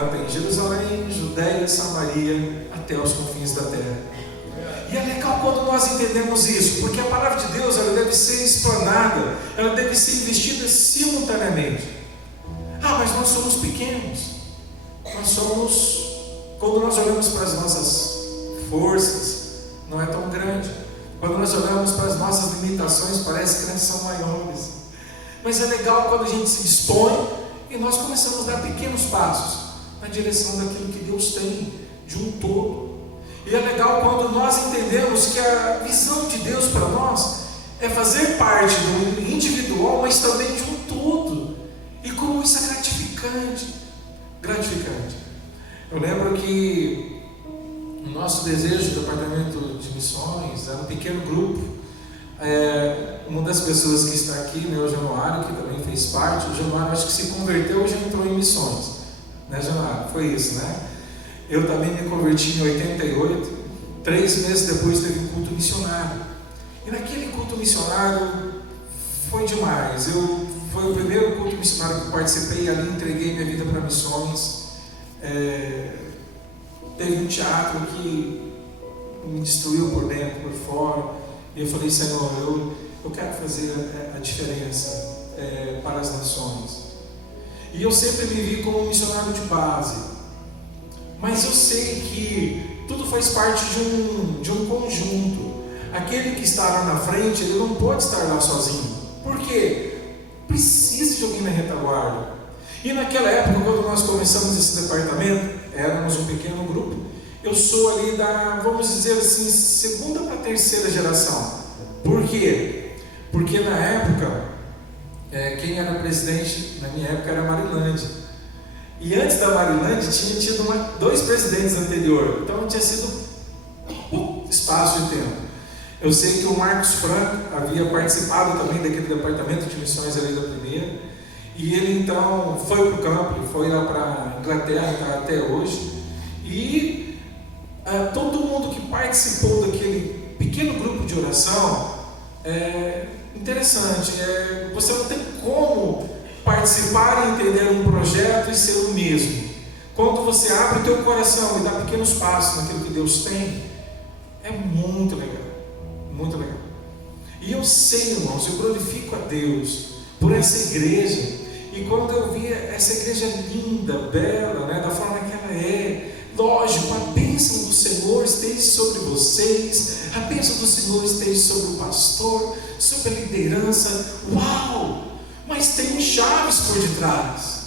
tanto em Jerusalém, Judéia, Samaria, até os confins da terra. E é legal quando nós entendemos isso, porque a palavra de Deus, ela deve ser explanada, ela deve ser investida simultaneamente. Mas nós somos pequenos. Nós somos, quando nós olhamos para as nossas forças, não é tão grande. Quando nós olhamos para as nossas limitações, parece que elas são maiores. Mas é legal quando a gente se dispõe e nós começamos a dar pequenos passos na direção daquilo que Deus tem de um todo. E é legal quando nós entendemos que a visão de Deus para nós é fazer parte do individual, mas também de um todo. E como isso é gratificante. Eu lembro que o nosso desejo do departamento de missões era um pequeno grupo. Uma das pessoas que está aqui, o Januário, que também fez parte, o Januário acho que se converteu e já entrou em missões, né, Januário? Foi isso, né? Eu também me converti em 88, 3 meses depois teve um culto missionário, e naquele culto missionário foi demais. Foi o primeiro culto missionário que eu participei, ali entreguei minha vida para missões. Teve um teatro que me destruiu por dentro, por fora, e eu falei: Senhor, eu quero fazer a diferença para as nações. E eu sempre me vi como um missionário de base, mas eu sei que tudo faz parte de um conjunto. Aquele que está lá na frente, ele não pode estar lá sozinho. Por quê? Precisa de alguém na retaguarda. E naquela época, quando nós começamos esse departamento, éramos um pequeno grupo. Eu sou ali da, vamos dizer assim, 2ª para 3ª geração. Por quê? Porque na época, quem era presidente na minha época era a Marilande. E antes da Marilande tinha tido 2 presidentes anteriores. Então tinha sido espaço de tempo. Eu sei que o Marcos Franco havia participado também daquele departamento de missões ali da primeira. E ele então foi para o campo, foi lá para a Inglaterra, está até hoje. E todo mundo que participou daquele pequeno grupo de oração, interessante, você não tem como participar e entender um projeto e ser o mesmo. Quando você abre o teu coração e dá pequenos passos naquilo que Deus tem, é muito legal, muito legal. E eu sei, irmãos, eu glorifico a Deus por essa igreja. E quando eu vi essa igreja linda, bela, da forma que ela é, lógico, a bênção do Senhor esteja sobre vocês, a bênção do Senhor esteja sobre o pastor, sobre a liderança. Uau! Mas tem chaves por detrás.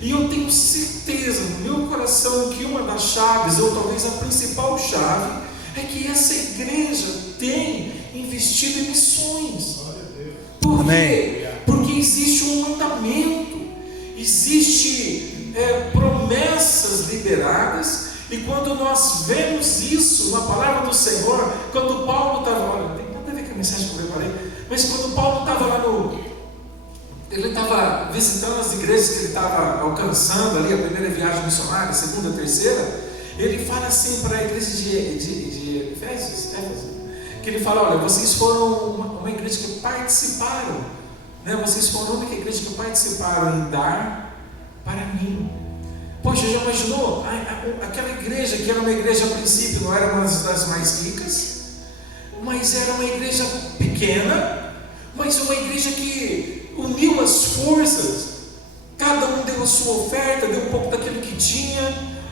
E eu tenho certeza no meu coração que uma das chaves, ou talvez a principal chave, é que essa igreja tem investido em missões. Por quê? Porque existe um mandamento, existe promessas liberadas. E quando nós vemos isso na palavra do Senhor, quando Paulo estava, não tem nada a ver com a mensagem que eu preparei, mas quando Paulo estava lá ele estava visitando as igrejas que ele estava alcançando ali, a primeira viagem missionária, a segunda, a terceira, ele fala assim para a igreja de Éfeso, que ele fala: olha, vocês foram uma igreja que participaram, vocês foram a única igreja que participaram em dar para mim. Poxa, já imaginou? Aquela igreja que era uma igreja a princípio, não era uma das mais ricas, mas era uma igreja pequena, mas uma igreja que uniu as forças, cada um deu a sua oferta, deu um pouco daquilo que tinha,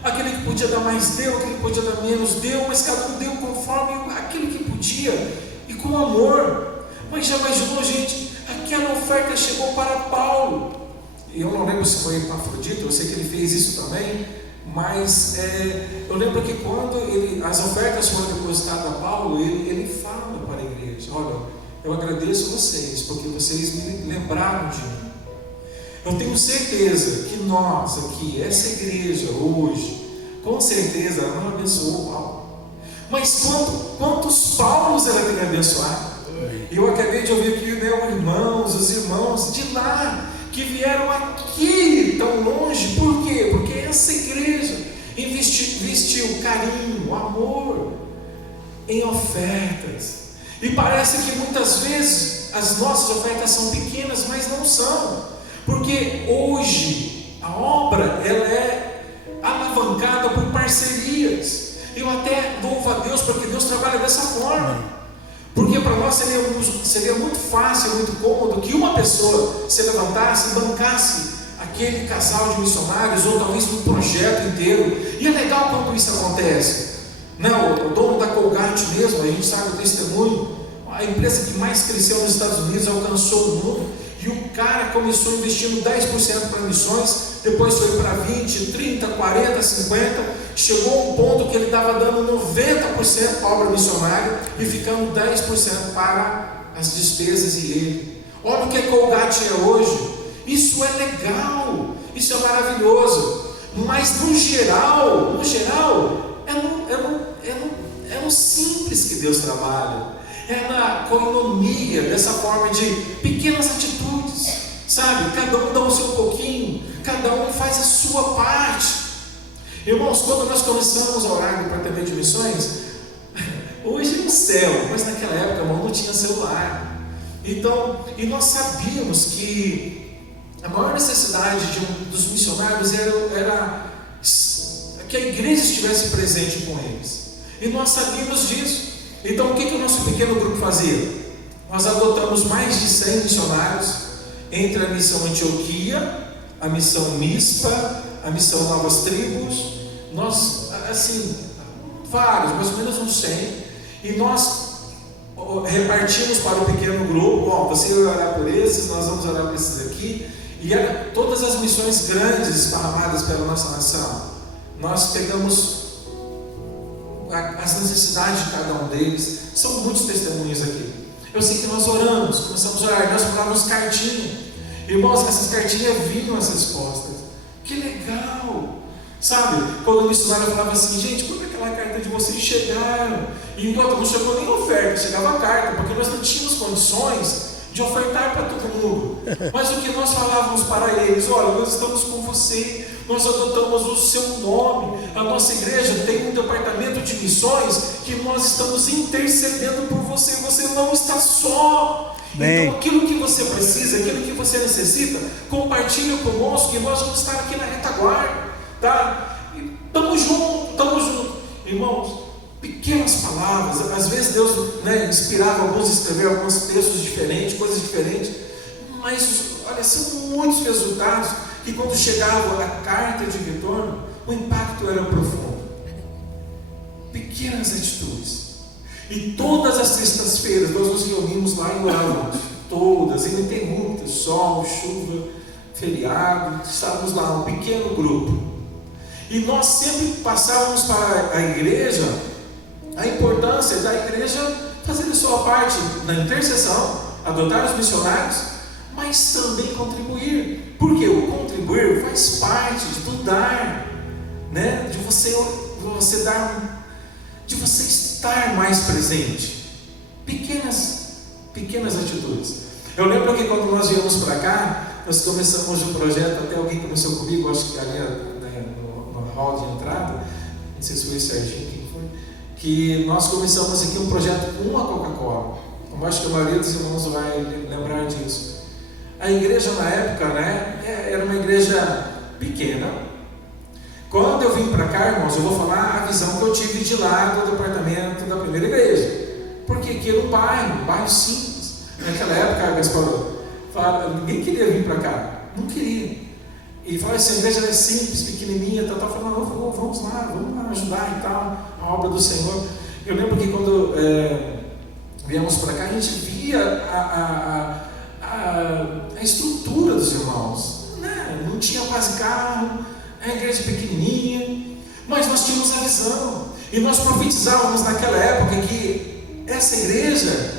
aquele que podia dar mais deu, aquele que podia dar menos deu, mas cada um deu conforme aquilo que podia, e com amor. Mas já imaginou, gente, aquela oferta chegou para Paulo, e eu não lembro se foi Epafrodito, eu sei que ele fez isso também, mas eu lembro que quando as ofertas foram depositadas a Paulo, ele fala para a igreja: olha, eu agradeço vocês, porque vocês me lembraram de mim. Eu tenho certeza que nós aqui, essa igreja hoje, com certeza ela não abençoou Paulo, mas quantos Paulos ela tem abençoado? Eu acabei de ouvir aqui, os irmãos de lá, que vieram aqui tão longe. Por quê? Porque essa igreja investiu carinho, amor em ofertas. E parece que muitas vezes as nossas ofertas são pequenas, mas não são, porque hoje a obra ela é parcerias. Eu até louvo a Deus porque Deus trabalha dessa forma. Porque para nós seria muito fácil, muito cômodo que uma pessoa se levantasse e bancasse aquele casal de missionários, ou talvez um projeto inteiro. E é legal quando isso acontece. Não, o dono da Colgate mesmo, a gente sabe o testemunho, a empresa que mais cresceu nos Estados Unidos, alcançou o mundo, e o cara começou investindo 10% para missões, depois foi para 20%, 30%, 40%, 50%, chegou a um ponto que ele estava dando 90% para a obra missionária e ficando 10% para as despesas e ele. Olha o que a Colgate é hoje. Isso é legal, isso é maravilhoso, mas no geral é no simples que Deus trabalha. É na coinonia, dessa forma de pequenas atitudes, sabe? Cada um dá o seu pouquinho, cada um faz a sua parte. Irmãos, quando nós começamos a orar no departamento de missões, hoje é no céu, mas naquela época, irmão, não tinha celular. Então, e nós sabíamos que a maior necessidade dos missionários era que a igreja estivesse presente com eles. E nós sabíamos disso. Então o que o nosso pequeno grupo fazia? Nós adotamos mais de 100 missionários entre a missão Antioquia, a missão Mispa, a missão Novas Tribos. Nós, assim, vários, mais ou menos uns 100. E nós repartimos para o pequeno grupo: ó, você vai orar por esses, nós vamos orar por esses aqui. E eram todas as missões grandes esparramadas pela nossa nação. Nós pegamos as necessidades de cada um deles. São muitos testemunhos aqui. Eu sei que nós oramos, começamos a orar, nós mandávamos cartinha. Irmãos, essas cartinhas vinham as respostas. Que legal! Sabe, quando o missionário falava assim: gente, quando aquela carta de vocês chegaram? E enquanto não chegou nem oferta, chegava a carta, porque nós não tínhamos condições de ofertar para todo mundo. Mas o que nós falávamos para eles: olha, nós estamos com você, nós adotamos o seu nome, a nossa igreja tem um departamento de missões que nós estamos intercedendo por você, você não está só. Bem. Então aquilo que você precisa, aquilo que você necessita, compartilhe conosco, que nós vamos estar aqui na retaguarda, tá? Estamos juntos, irmãos. Pequenas palavras, às vezes Deus, inspirava alguns a escrever alguns textos diferentes, coisas diferentes, mas olha, são muitos resultados que quando chegava a carta de retorno, o impacto era profundo. Pequenas atitudes. E todas as sextas-feiras nós nos reunimos lá e orávamos, todas, ininterruptas, sol, chuva, feriado, estávamos lá, um pequeno grupo. E nós sempre passávamos para a igreja a importância da igreja fazer a sua parte na intercessão, adotar os missionários, mas também contribuir. Porque o contribuir faz parte de tu dar, de você dar, de você estar mais presente. Pequenas atitudes. Eu lembro que quando nós viemos para cá, nós começamos um projeto, até alguém começou comigo, acho que ali no hall de entrada, não sei se foi o Serginho, quem foi, que nós começamos aqui um projeto com a Coca-Cola. Eu acho que a maioria dos irmãos vai lembrar disso. A igreja na época, era uma igreja pequena. Quando eu vim para cá, irmãos, eu vou falar a visão que eu tive de lá do departamento da primeira igreja. Porque aqui era um bairro simples. Naquela época, Gaspar, ninguém queria vir para cá. Não queria. E falava assim: a igreja era simples, pequenininha, falando, vamos lá ajudar e tal, a obra do Senhor. Eu lembro que quando viemos para cá, a gente via a estrutura dos irmãos, não tinha quase carro, a igreja pequenininha, mas nós tínhamos a visão, e nós profetizávamos naquela época que essa igreja,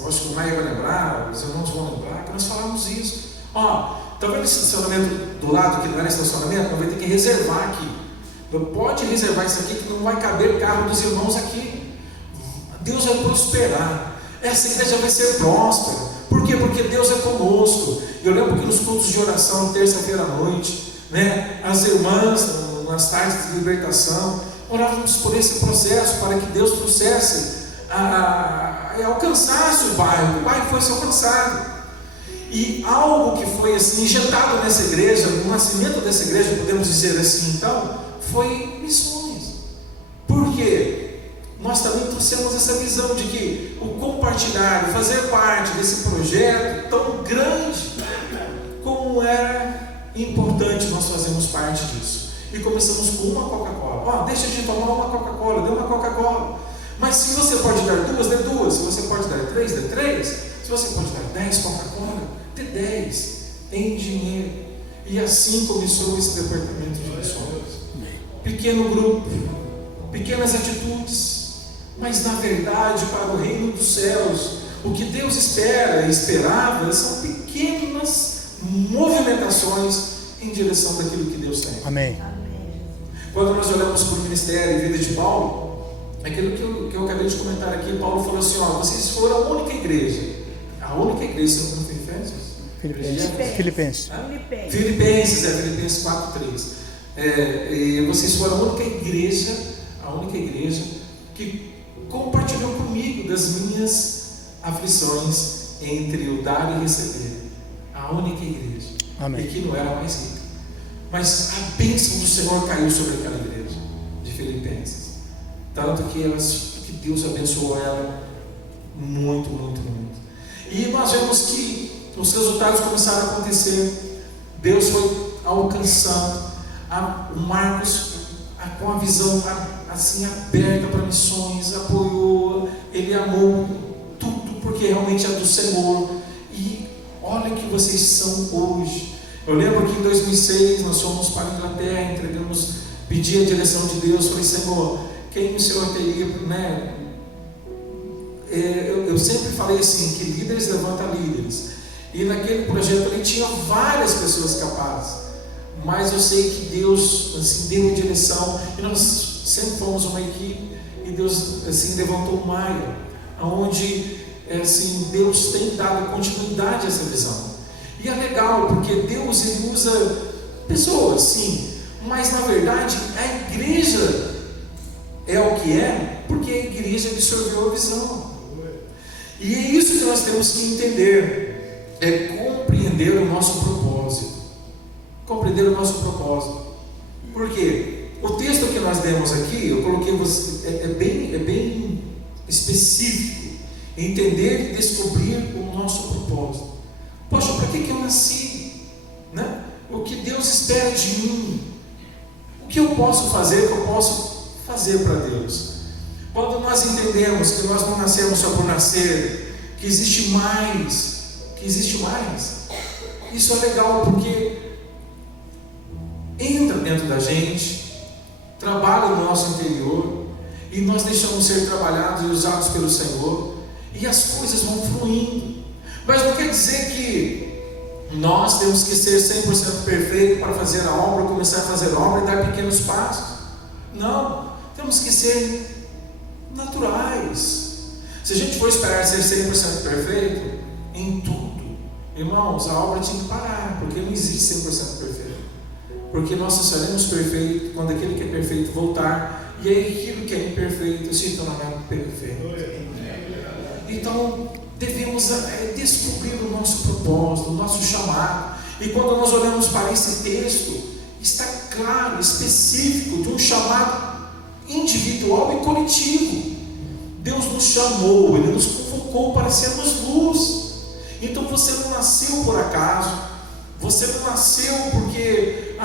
eu acho que o Maia vai lembrar, os irmãos vão lembrar, que nós falávamos isso. Está vendo esse estacionamento do lado que não era estacionamento? Não vai ter que reservar aqui. Não pode reservar isso aqui, que não vai caber carro dos irmãos aqui. Deus vai prosperar. Essa igreja vai ser próspera. Por quê? Porque Deus é conosco. Eu lembro que nos cultos de oração, terça-feira à noite, as irmãs, nas tardes de libertação, orávamos por esse processo, para que Deus trouxesse, alcançasse o bairro fosse alcançado. E algo que foi assim, injetado nessa igreja, no nascimento dessa igreja, podemos dizer assim, então, foi missões. Por quê? Nós também trouxemos essa visão de que o compartilhar, o fazer parte desse projeto tão grande, como era importante nós fazermos parte disso. E começamos com uma Coca-Cola. Deixa de tomar uma Coca-Cola, dê uma Coca-Cola. Mas se você pode dar 2, dê 2. Se você pode dar 3, dê 3. Se você pode dar 10 Coca-Cola, dê 10 em dinheiro. E assim começou esse departamento de missões. Pequeno grupo, pequenas atitudes, mas na verdade, para o reino dos céus, o que Deus espera e esperava são pequenas movimentações em direção daquilo que Deus tem. Amém. Quando nós olhamos para o ministério e vida de Paulo, aquilo que eu acabei de comentar aqui, Paulo falou assim: vocês foram a única igreja, segundo Filipenses 4:3. Vocês foram a única igreja que compartilhou comigo das minhas aflições entre o dar e receber. A única igreja. Amém. E que não era mais rica. Mas a bênção do Senhor caiu sobre aquela igreja de Filipenses. Tanto que Deus abençoou ela muito, muito, muito. E nós vemos que os resultados começaram a acontecer. Deus foi alcançando. O Marcos, com a visão assim aberta para missões, apoiou, ele amou tudo, porque realmente é do Senhor. E olha que vocês são hoje. Eu lembro que em 2006 nós fomos para a Inglaterra, pedi a direção de Deus, falei: Senhor, quem o Senhor teria, né? Eu sempre falei assim, que líderes levantam líderes, e naquele projeto ali tinha várias pessoas capazes, mas eu sei que Deus assim, deu a direção, e nós sempre fomos uma equipe, e Deus assim, levantou o Maia, onde assim, Deus tem dado continuidade a essa visão. E é legal, porque Deus ele usa pessoas, sim, mas na verdade a igreja é o que é, porque a igreja absorveu a visão. E é isso que nós temos que entender, é compreender o nosso propósito. Compreender o nosso propósito. Por quê? O texto que nós demos aqui, eu coloquei é bem específico. Entender e descobrir o nosso propósito. Poxa, para que eu nasci? Né? O que Deus espera de mim? O que eu posso fazer, que eu posso fazer para Deus? Quando nós entendemos que nós não nascemos só por nascer, que existe mais, isso é legal, porque entra dentro da gente, trabalha no nosso interior, e nós deixamos ser trabalhados e usados pelo Senhor, e as coisas vão fluindo. Mas não quer dizer que nós temos que ser 100% perfeito para fazer a obra, começar a fazer a obra e dar pequenos passos. Não, temos que ser naturais. Se a gente for esperar ser 100% perfeito em tudo, irmãos, a obra tinha que parar, porque não existe 100% perfeito. Porque nós só seremos perfeitos quando aquele que é perfeito voltar, e aí aquilo que é imperfeito se tornará perfeito. Então, devemos descobrir o nosso propósito, o nosso chamado. E quando nós olhamos para esse texto, está claro, específico, de um chamado individual e coletivo. Deus nos chamou, Ele nos convocou para sermos luz. Então você não nasceu por acaso, você não nasceu porque,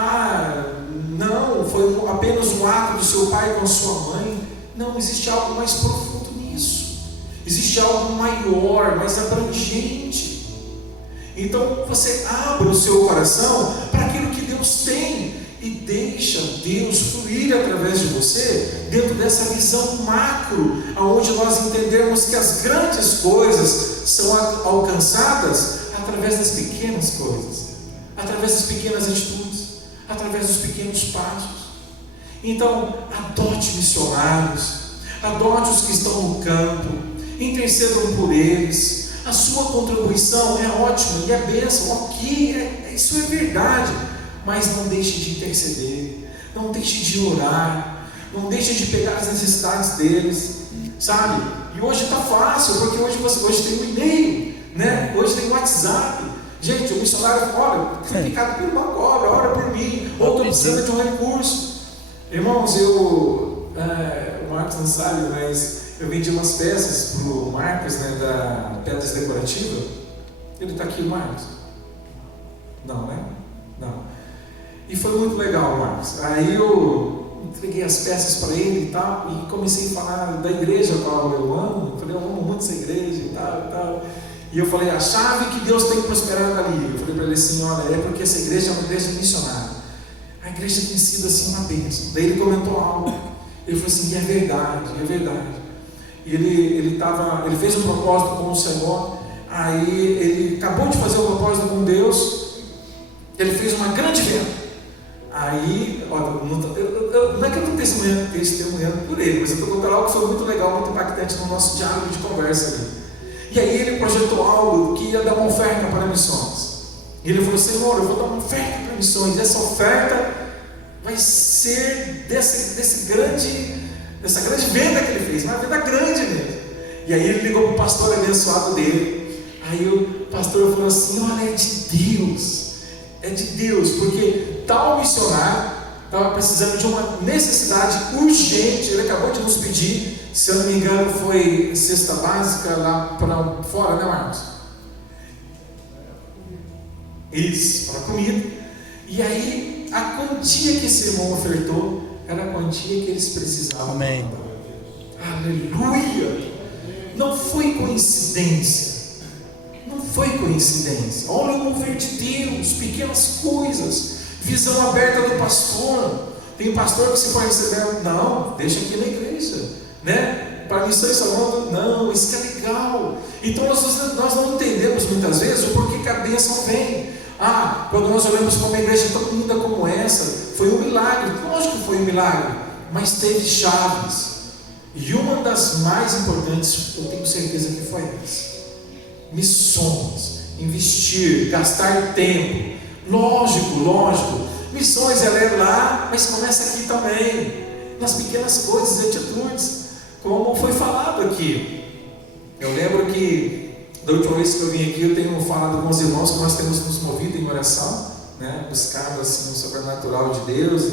não, foi apenas um ato do seu pai com a sua mãe. Não, existe algo mais profundo nisso. Existe algo maior, mais abrangente. Então você abre o seu coração para aquilo que Deus tem e deixa Deus fluir através de você dentro dessa visão macro, onde nós entendemos que as grandes coisas são alcançadas através das pequenas coisas, através das pequenas atitudes, através dos pequenos passos. Então adote missionários, adote os que estão no campo, intercedam por eles. A sua contribuição é ótima e é bênção, ok, isso é verdade, mas não deixe de interceder, não deixe de orar, não deixe de pegar as necessidades deles, sabe? E hoje está fácil, porque hoje tem um e-mail, né? Hoje tem o WhatsApp. Gente, o missionário, olha, fui picado por uma cobra, ora por mim, ou estou precisando de um recurso. Irmão, Irmãos, o Marcos não sabe, mas eu vendi umas peças para o Marcos, né, da Pedras Decorativas. Ele está aqui, o Marcos? Não, né? Não. E foi muito legal, Marcos. Aí eu entreguei as peças para ele e tal, e comecei a falar da igreja a qual eu amo. Eu falei, eu amo muito essa igreja e tal, e tal. E eu falei, a chave que Deus tem prosperado ali. Eu falei para ele assim, olha, é porque essa igreja é uma igreja missionária. A igreja tem sido assim uma bênção. Daí ele comentou algo. Ele falou assim, é verdade, é verdade. E ele fez um propósito com o Senhor. Aí ele acabou de fazer o propósito com Deus. Ele fez uma grande venda. Aí, olha, não é que eu estou testemunhando por ele, mas eu estou contando algo que foi muito legal, muito impactante no nosso diálogo de conversa ali. E aí ele projetou algo que ia dar uma oferta para missões. E ele falou, Senhor, eu vou dar uma oferta para missões. E essa oferta vai ser dessa grande venda que ele fez, uma venda grande mesmo. E aí ele ligou para o pastor abençoado dele. Aí o pastor falou assim, olha, é de Deus, porque tal missionário estava precisando de uma necessidade urgente. Ele acabou de nos pedir, se eu não me engano foi cesta básica lá para fora, né, Marcos? Isso, para comida. E aí a quantia que esse irmão ofertou era a quantia que eles precisavam. Amém. Aleluia! Não foi coincidência. Não foi coincidência. Olha o mover de Deus, pequenas coisas, visão aberta do pastor. Tem pastor que se for receber, não, deixa aqui na igreja, né? Para missões salvando, não, isso que é legal. Então nós não entendemos muitas vezes o porquê que a bênção vem. Quando nós olhamos para uma igreja tão linda como essa, foi um milagre. Lógico que foi um milagre, mas teve chaves. E uma das mais importantes, eu tenho certeza que foi essa: missões, investir, gastar tempo. Lógico, missões ela é lá, mas começa aqui também, nas pequenas coisas e atitudes, como foi falado aqui. Eu lembro que da última vez que eu vim aqui, eu tenho falado com os irmãos que nós temos nos movido em oração, né, buscando assim o sobrenatural de Deus.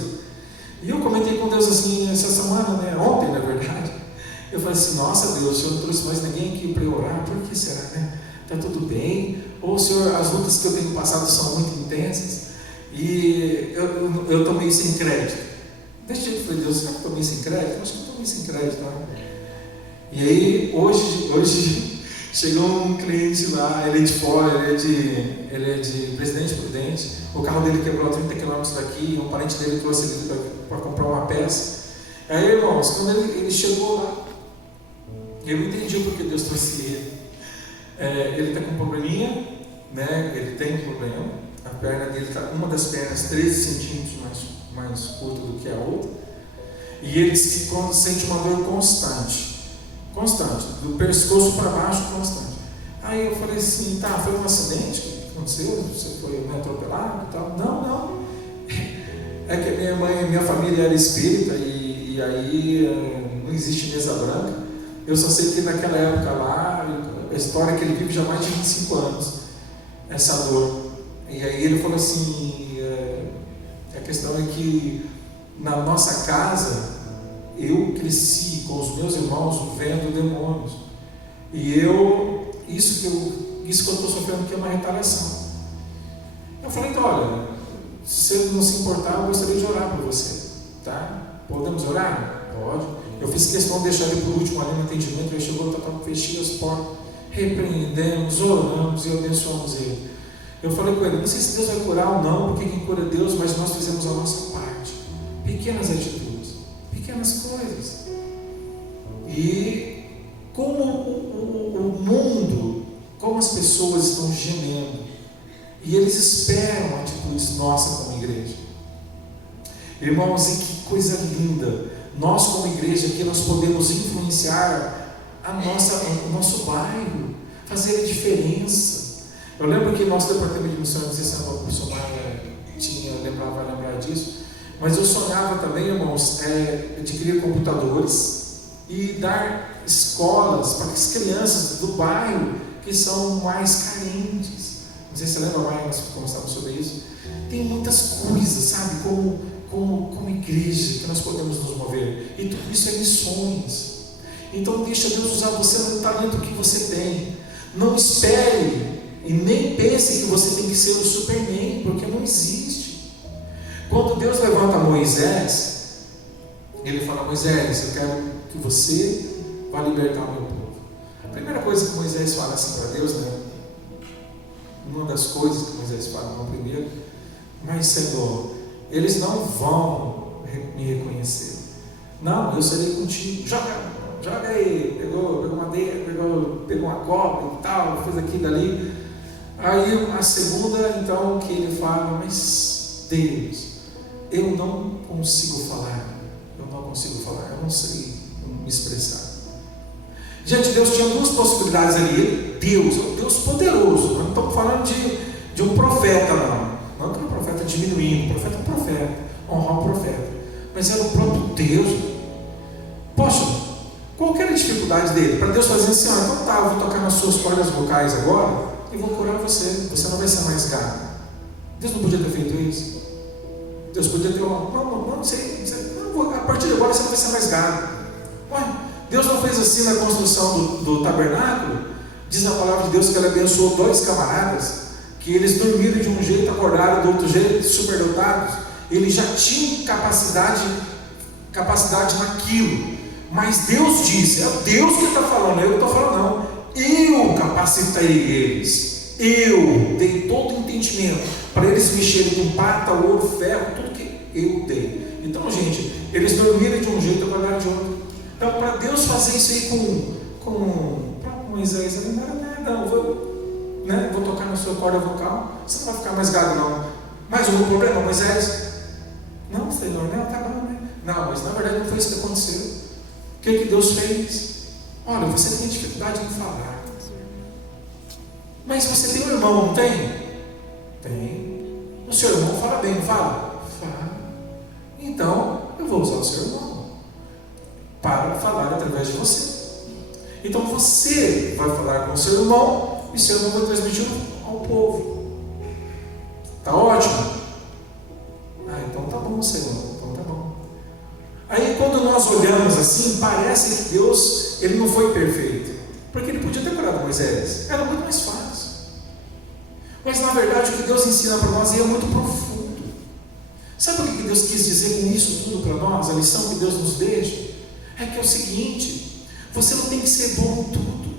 E eu comentei com Deus assim essa semana, né, ontem na verdade. Eu falei assim, nossa Deus, o Senhor não trouxe mais ninguém aqui para eu orar, por que será, né? Está tudo bem? Ou Senhor, as lutas que eu tenho passado são muito intensas e eu estou meio sem crédito. Deixa eu falei, Deus, será que eu estou meio sem crédito? Acho que eu estou meio sem crédito, né? E aí, hoje chegou um cliente lá, ele é de fora, ele é de Presidente Prudente. O carro dele quebrou a 30 km daqui, um parente dele trouxe ele para comprar uma peça. Aí, irmãos, quando ele chegou lá, eu não entendi o porquê Deus trouxe ele. Ele está com um probleminha, né? Ele tem um problema. A perna dele está, uma das pernas 13 centímetros mais curta do que a outra. E ele sente uma dor constante, do pescoço para baixo, constante. Aí eu falei assim, tá, foi um acidente que aconteceu? Você foi atropelado e tal? Não. É que minha família era espírita e aí não existe mesa branca. Eu só sei que naquela época lá, a história que ele vive já há mais de 25 anos, essa dor. E aí ele falou assim, a questão é que na nossa casa, eu cresci com os meus irmãos vendo demônios. E isso que eu estou sofrendo aqui é uma retaliação. Eu falei, então, olha, se você não se importar, eu gostaria de orar por você, tá? Podemos orar? Pode. Eu fiz questão de deixar ele por último ali no atendimento. Ele chegou, fechei as portas, repreendemos, oramos e abençoamos ele. Eu falei com ele, não sei se Deus vai curar ou não, porque quem cura é Deus, mas nós fizemos a nossa parte. Pequenas atitudes, pequenas coisas. E como o mundo, como as pessoas estão gemendo, e eles esperam atitudes nossas como igreja. Irmãos, e que coisa linda! Nós como igreja aqui, nós podemos influenciar o nosso bairro, fazer a diferença. Eu lembro que nosso departamento de missões, não sei se a professora vai lembrar disso, mas eu sonhava também, irmãos, adquirir computadores e dar escolas para as crianças do bairro que são mais carentes. Não sei se você lembra mais, nós conversamos sobre isso. Tem muitas coisas, sabe, como como igreja, que nós podemos nos mover. E tudo isso é missões. Então deixa Deus usar você no talento que você tem. Não espere e nem pense que você tem que ser um Superman, porque não existe. Quando Deus levanta Moisés, Ele fala: Moisés, eu quero que você vá libertar o meu povo. A primeira coisa que Moisés fala assim para Deus, né? Uma das coisas que Moisés fala, não primeiro: mas Senhor, eles não vão me reconhecer. Não, eu serei contigo. Joga aí. Pegou madeira, pegou uma cobra e tal, fez aqui e dali. Aí a segunda, então, que ele fala: mas Deus, eu não consigo falar, eu não sei me expressar. Gente, Deus tinha duas possibilidades ali. Deus é um Deus poderoso. Nós não estamos falando de um profeta, não que o profeta diminuindo. O profeta é um profeta, honrar o profeta, mas era o próprio Deus. Poxa, qual que era a dificuldade dele? Para Deus fazer assim: então tá, eu vou tocar nas suas cordas vocais agora e vou curar você não vai ser mais gago. Deus não podia ter feito isso? Deus podia ter não sei, a partir de agora você não vai ser mais gago. Ué, Deus não fez assim na construção do tabernáculo? Diz a palavra de Deus que Ele abençoou 2 camaradas, que eles dormiram de um jeito, acordaram do outro jeito, superdotados. Eles já tinham capacidade naquilo, mas Deus disse, é Deus que está falando, eu não estou falando não, eu capacitei eles, eu dei todo o entendimento para eles mexerem com prata, ouro, ferro, tudo que eu dei. Então, gente, eles dormiram de um jeito, acordaram de outro. Então, para Deus fazer isso aí com Moisés, ele não era nada, não, vou tocar na sua corda vocal, você não vai ficar mais gago não. Mas o problema, Moisés, não, Senhor, não, tá bom, né? Não, mas na verdade não foi isso que aconteceu. O que Deus fez? Olha, você tem dificuldade em falar, mas você tem um irmão, não tem? Tem. O seu irmão fala bem, não fala? Fala. Então, eu vou usar o seu irmão para falar através de você. Então você vai falar com o seu irmão e seu irmão vai transmitir ao povo. Tá ótimo? Então tá bom, Senhor. Então tá bom. Aí quando nós olhamos assim, parece que Deus, Ele não foi perfeito, porque Ele podia ter curado Moisés, era muito mais fácil. Mas na verdade o que Deus ensina para nós é muito profundo. Sabe o que Deus quis dizer com isso tudo para nós? A lição que Deus nos deixa é que é o seguinte: você não tem que ser bom em tudo.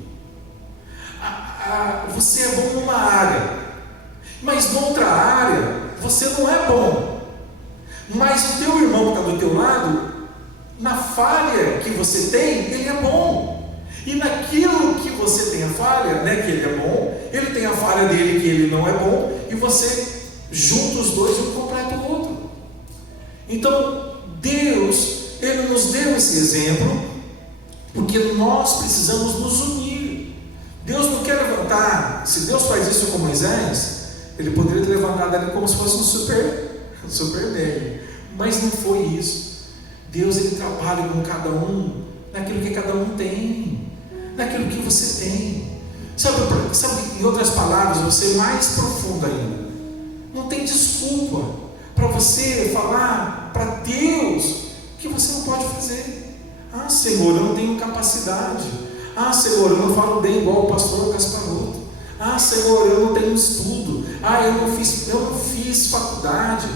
Você é bom numa área, mas noutra área você não é bom. Mas o teu irmão que está do teu lado, na falha que você tem, ele é bom. E naquilo que você tem a falha, né, que ele é bom, ele tem a falha dele que ele não é bom, e você junta os dois e um completa o outro. Então Deus, Ele nos deu esse exemplo porque nós precisamos nos unir. Deus não quer levantar. Se Deus faz isso com Moisés, Ele poderia ter levantado ali como se fosse um Superman, mas não foi isso. Deus, Ele trabalha com cada um naquilo que cada um tem, naquilo que você tem. Sabe, em outras palavras, você é mais profundo ainda. Não tem desculpa para você falar para Deus que você não pode fazer. Senhor, eu não tenho capacidade. Senhor, eu não falo bem igual o pastor Gasparoto. Senhor, eu não tenho estudo. Eu não fiz faculdade.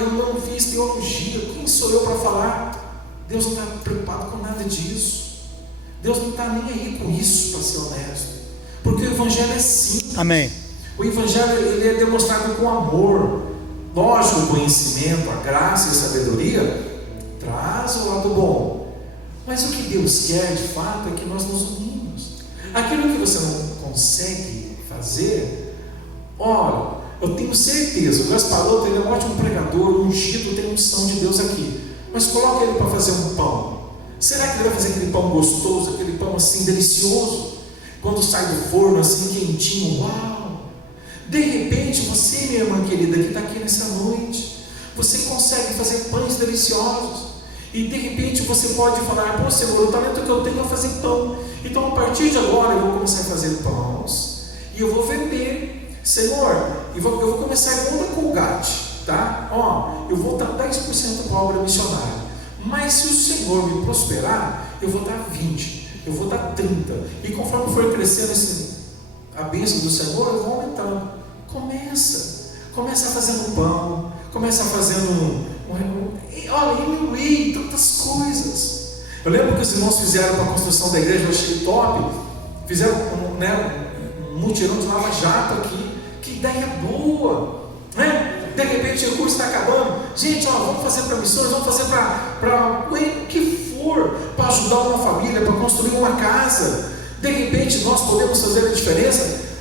Eu não fiz teologia. Quem sou eu para falar? Deus não está preocupado com nada disso. Deus não está nem aí com isso, para ser honesto. Porque o Evangelho é simples. Amém. O Evangelho, ele é demonstrado com amor. Lógico, o conhecimento, a graça e a sabedoria traz o lado bom. Mas o que Deus quer de fato é que nós nos unimos. Aquilo que você não consegue fazer, olha, eu tenho certeza, o Gasparoto, ele é um ótimo pregador, ungido, tem unção de Deus aqui, mas coloca ele para fazer um pão. Será que ele vai fazer aquele pão gostoso, aquele pão assim delicioso, quando sai do forno assim quentinho? Uau! De repente você, minha irmã querida, que está aqui nessa noite, você consegue fazer pães deliciosos. E de repente você pode falar: Senhor, o talento que eu tenho é fazer pão. Então a partir de agora eu vou começar a fazer pães e eu vou vender, Senhor, e eu vou começar igual da Colgate. tá? Eu vou dar 10% para a obra missionária. Mas se o Senhor me prosperar, eu vou dar 20%, eu vou dar 30%. E conforme for crescendo a bênção do Senhor, eu vou aumentando. Começa fazendo pão, começa fazendo e tantas coisas. Eu lembro que os irmãos fizeram para a construção da igreja, eu achei top. Fizeram um mutirão de lava-jato aqui. Que ideia boa, né? De repente o curso está acabando. Gente, vamos fazer para missões, vamos fazer para o que for, para ajudar uma família, para construir uma casa. De repente nós podemos fazer a diferença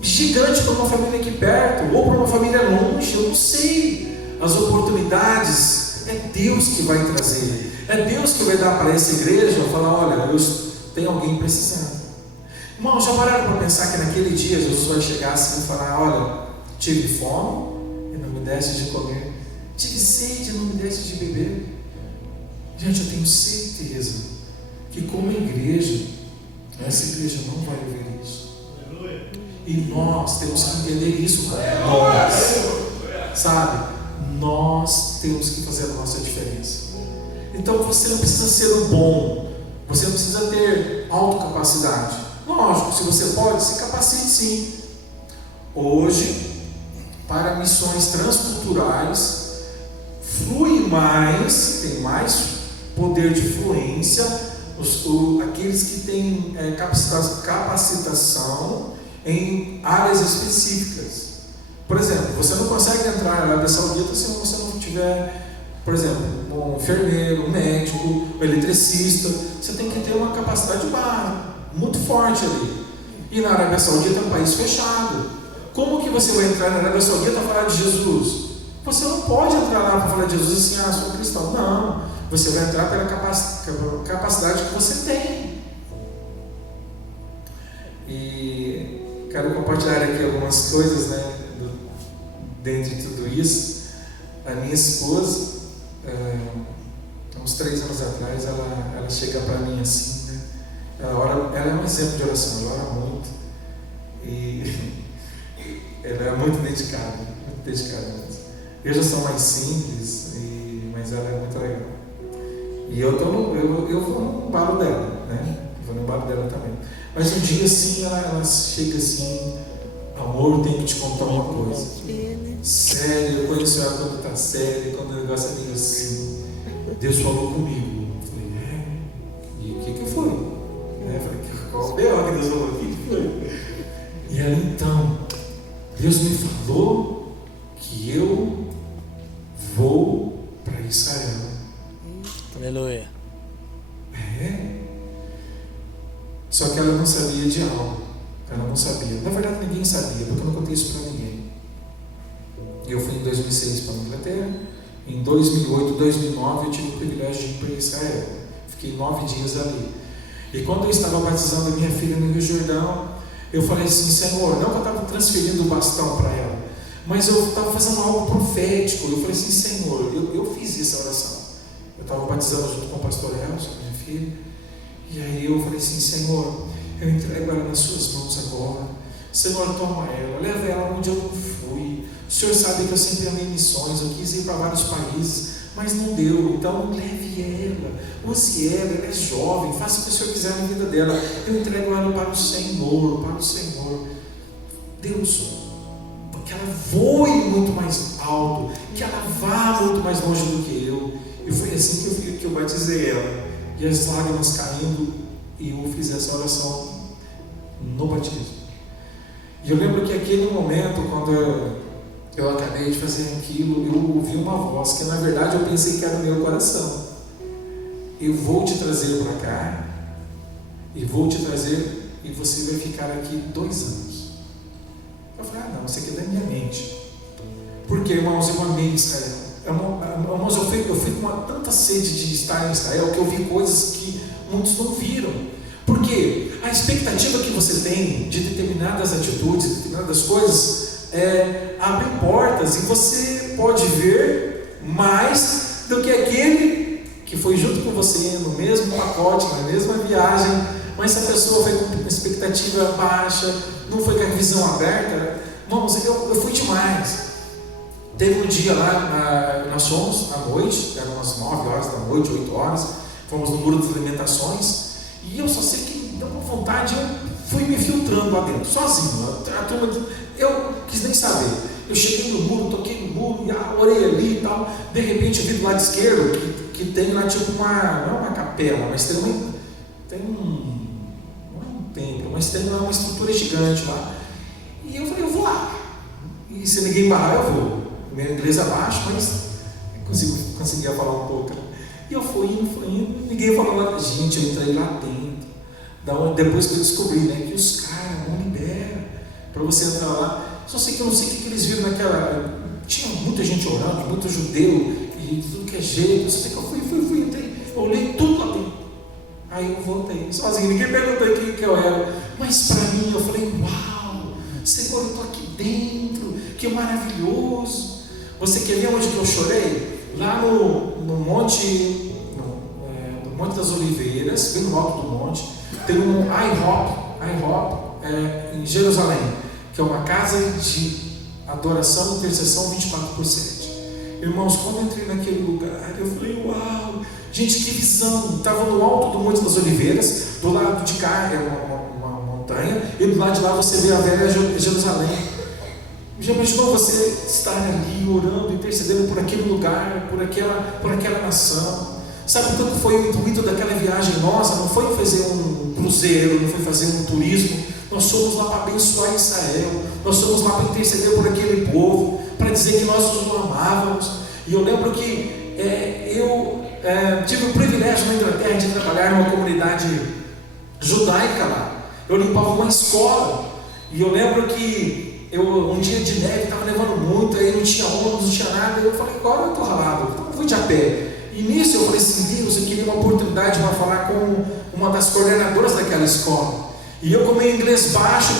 gigante para uma família aqui perto, ou para uma família longe, eu não sei. As oportunidades é Deus que vai trazer, é Deus que vai dar para essa igreja, falar, olha, tem alguém precisando. Irmão, já pararam para pensar que naquele dia Jesus vai chegar assim e falar, olha, tive fome e não me deste de comer, tive sede e não me deste de beber. Gente, eu tenho certeza que como igreja, essa igreja não vai ouvir isso. E nós temos que entender isso, sabe? Nós temos que fazer a nossa diferença. Então você não precisa ser um bom, você não precisa ter autocapacidade. Lógico, se você pode, se capacite sim. Hoje, para missões transculturais, flui mais, tem mais poder de fluência, aqueles que têm capacitação em áreas específicas. Por exemplo, você não consegue entrar na Arábia Saudita se você não tiver, por exemplo, um enfermeiro, um médico, um eletricista. Você tem que ter uma capacidade muito forte ali. E na Arábia Saudita é um país fechado. Como que você vai entrar na Arábia Saudita para falar de Jesus? Você não pode entrar lá para falar de Jesus assim, sou cristão. Não, você vai entrar pela capacidade que você tem. E quero compartilhar aqui algumas coisas, né? Dentro de tudo isso, a minha esposa, uns 3 anos atrás, ela chega para mim assim, né? Ela é um exemplo de oração, ela ora muito e ela é muito dedicada mesmo. Eu já sou mais simples, mas ela é muito legal. E eu vou no embalo dela, né? Vou no embalo dela também. Mas um dia assim, ela chega assim, amor, eu tenho que te contar uma coisa. Sério, eu conheço ela quando está séria, quando o negócio é meio assim. Deus falou comigo. Eu falei, e o que foi? Eu falei, qual o B.O. que Deus falou aqui? E ela, então, Deus me falou que eu vou para Israel. Aleluia. Só que ela não sabia de algo. Ela não sabia. Na verdade, ninguém sabia, porque eu não contei isso para ninguém. Eu fui em 2006 para a Inglaterra. Em 2008, 2009, eu tive o privilégio de ir para Israel. Fiquei 9 dias ali. E quando eu estava batizando a minha filha no Rio Jordão, eu falei assim, Senhor, não que eu estava transferindo o bastão para ela, mas eu estava fazendo algo profético. Eu falei assim, Senhor, eu fiz essa oração. Eu estava batizando junto com o pastor Elson, minha filha. E aí eu falei assim, Senhor, eu entrego ela nas suas mãos agora. Senhor, toma ela, leva ela onde eu não fui. O Senhor sabe que eu sempre amei missões, eu quis ir para vários países, mas não deu. Então leve ela, use ela é jovem, faça o que o Senhor quiser na vida dela. Eu entrego ela para o Senhor, Deus, que ela voe muito mais alto, que ela vá muito mais longe do que eu. E foi assim que eu batizei ela. E as lágrimas caindo, e eu fiz essa oração no batismo. E eu lembro que aquele momento, quando eu acabei de fazer aquilo, eu ouvi uma voz, que na verdade eu pensei que era o meu coração. Eu vou te trazer para cá, e vou te trazer, e você vai ficar aqui 2 anos. Eu falei, não, isso aqui é da minha mente. Porque, irmãos, eu amei Israel. Irmãos, eu fui com uma tanta sede de estar em Israel, que eu vi coisas que muitos não viram. Porque a expectativa que você tem de determinadas atitudes, determinadas coisas, abre portas, e você pode ver mais do que aquele que foi junto com você no mesmo pacote, na mesma viagem. Mas se a pessoa foi com expectativa baixa, não foi com a visão aberta, irmãos, eu fui demais. Teve um dia lá, nós fomos à noite, eram umas 9 horas da noite, 8 horas, fomos no Muro das Lamentações, e eu só sei que deu uma vontade, eu fui me filtrando lá dentro, sozinho. A turma, eu quis nem saber. Eu cheguei no muro, toquei no muro, e orei ali e tal. De repente eu vi do lado esquerdo que tem lá tipo não é uma capela, mas não é um templo, mas tem lá uma estrutura gigante lá. E eu falei, eu vou lá. E se ninguém barrar, eu vou. Meu inglês abaixo, mas conseguia falar um pouco. E eu fui indo, ninguém falou nada. Gente, eu entrei lá dentro. Depois que eu descobri, né, que os caras não liberam para você entrar lá. Só sei que eu não sei o que eles viram naquela. Tinha muita gente orando, muito judeu, e tudo que é jeito. Só sei que eu fui, entrei, eu olhei tudo lá dentro. Aí eu voltei, sozinho, ninguém perguntou quem que eu era. Mas para mim, eu falei, uau, Senhor, eu estou aqui dentro, que maravilhoso. Você quer ver onde que eu chorei? Lá no Monte das Oliveiras, bem no alto do monte, tem um IHOP em Jerusalém, que é uma casa de adoração e intercessão 24/7. Irmãos, quando eu entrei naquele lugar, eu falei, uau, gente, que visão! Estava no alto do Monte das Oliveiras, do lado de cá é uma montanha, e do lado de lá você vê a velha Jerusalém. Já imaginou você estar ali orando, intercedendo por aquele lugar, por aquela nação? Sabe quanto foi o intuito daquela viagem nossa? Não foi fazer um cruzeiro, não foi fazer um turismo. Nós fomos lá para abençoar Israel, nós fomos lá para interceder por aquele povo, para dizer que nós os amávamos. E eu lembro que eu tive o privilégio na Inglaterra de trabalhar numa comunidade judaica lá. Eu limpava uma escola, e eu lembro que um dia de neve, estava nevando muito, aí não tinha ônibus, não tinha nada. Eu falei, agora eu estou ralado, então eu fui de a pé. E nisso eu falei assim, Deus, eu queria uma oportunidade para falar com uma das coordenadoras daquela escola. E eu, com meu inglês baixo,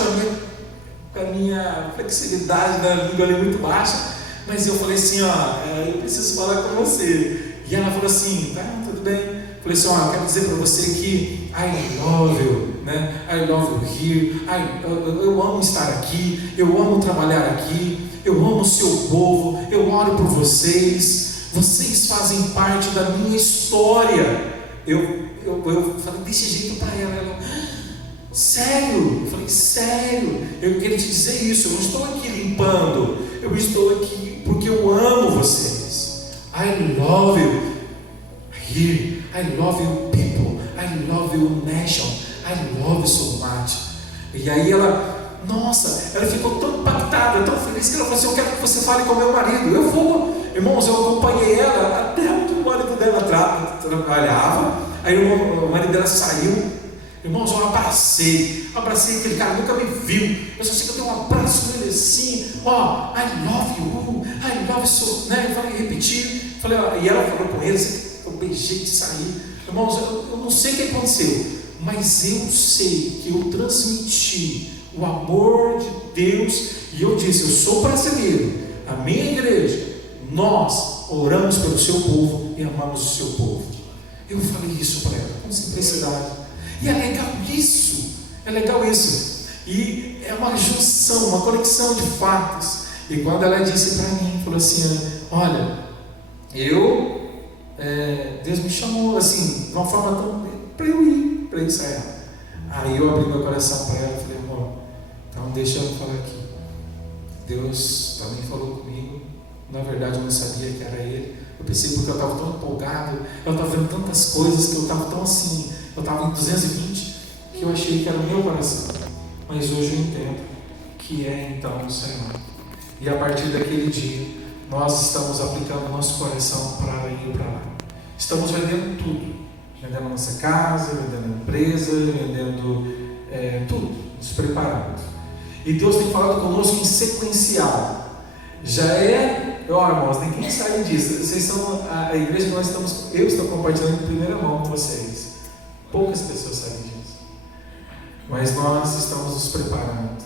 com a minha flexibilidade da língua ali muito baixa, mas eu falei assim, eu preciso falar com você. E ela falou assim, tá, tudo bem. Eu falei assim, eu quero dizer para você que I love you, né? I love you here, eu amo estar aqui, eu amo trabalhar aqui, eu amo o seu povo, eu oro por vocês fazem parte da minha história. Eu falei desse jeito para ela, sério? Eu falei, sério? Eu queria te dizer isso, eu não estou aqui limpando, eu estou aqui porque eu amo vocês. I love you here, I love you people, I love you nation, I love you so much. E aí ela ficou tão impactada, tão feliz, que ela falou assim, eu quero que você fale com o meu marido. Eu vou. Irmãos, eu acompanhei ela até onde o marido dela trabalhava. Aí o marido dela saiu. Irmãos, eu abracei aquele cara, nunca me viu. Eu só sei que eu dei um abraço com ele assim, I love you, I love you so, né? Eu falei, repeti, e ela falou com ele, eu beijei de sair. Irmãos, eu não sei o que aconteceu, mas eu sei que eu transmiti o amor de Deus, e eu disse, eu sou brasileiro, a minha igreja, nós oramos pelo seu povo e amamos o seu povo. Eu falei isso para ela, com simplicidade. E é legal isso, e é uma junção, uma conexão de fatos. E quando ela disse para mim, falou assim, olha, Deus me chamou assim, de uma forma tão, para eu ir para Israel. Aí eu abri meu coração para ela e falei, amor, então deixa eu falar aqui, Deus também falou comigo. Na verdade eu não sabia que era Ele. Eu pensei porque eu estava tão empolgado, eu estava vendo tantas coisas, que eu estava tão assim, eu estava em 220, que eu achei que era o meu coração. Mas hoje eu entendo que é então o Senhor. E a partir daquele dia, nós estamos aplicando o nosso coração para ir para lá. Estamos vendendo tudo, vendendo a nossa casa, vendendo a empresa, vendendo tudo, nos preparando. E Deus tem falado conosco em sequencial. Irmãos, ninguém sabe disso. Vocês são a igreja que eu estou compartilhando em primeira mão com vocês. Poucas pessoas sabem disso. Mas nós estamos nos preparando.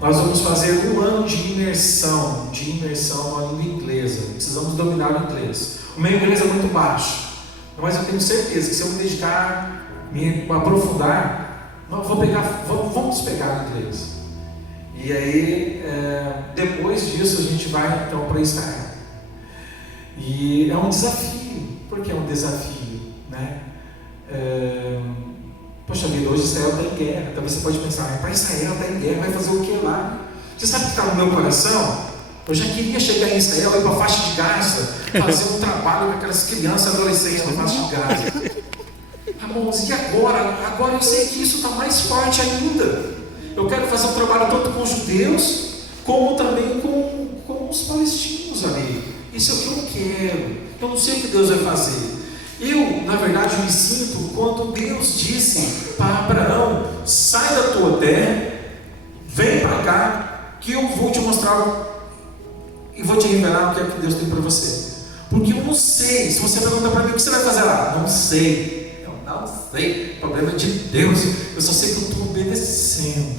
Nós vamos fazer 1 ano de imersão na língua inglesa. Precisamos dominar o inglês. O meu inglês é muito baixo, mas eu tenho certeza que se eu me dedicar, me aprofundar, vamos pegar o inglês. E aí, depois disso, a gente vai então para Israel. E é um desafio. Por que é um desafio? Né? Poxa vida, hoje Israel está em guerra. Talvez você pode pensar, para Israel está em guerra, vai fazer o que lá? Você sabe o que está no meu coração? Eu já queria chegar em Israel, ir para a faixa de Gaza, fazer um trabalho com aquelas crianças adolescentes na faixa de Gaza. Irmãos, e agora? Agora eu sei que isso está mais forte ainda. Eu quero fazer um trabalho tanto com os judeus, como também com os palestinos ali. Isso é o que eu quero. Eu não sei o que Deus vai fazer. Eu, na verdade, me sinto quando Deus disse para Abraão: sai da tua terra, vem para cá, que eu vou te mostrar e vou te revelar o que é que Deus tem para você. Porque eu não sei. Se você pergunta para mim, o que você vai fazer lá? Não sei. Eu não sei. O problema é de Deus. Eu só sei que eu estou obedecendo.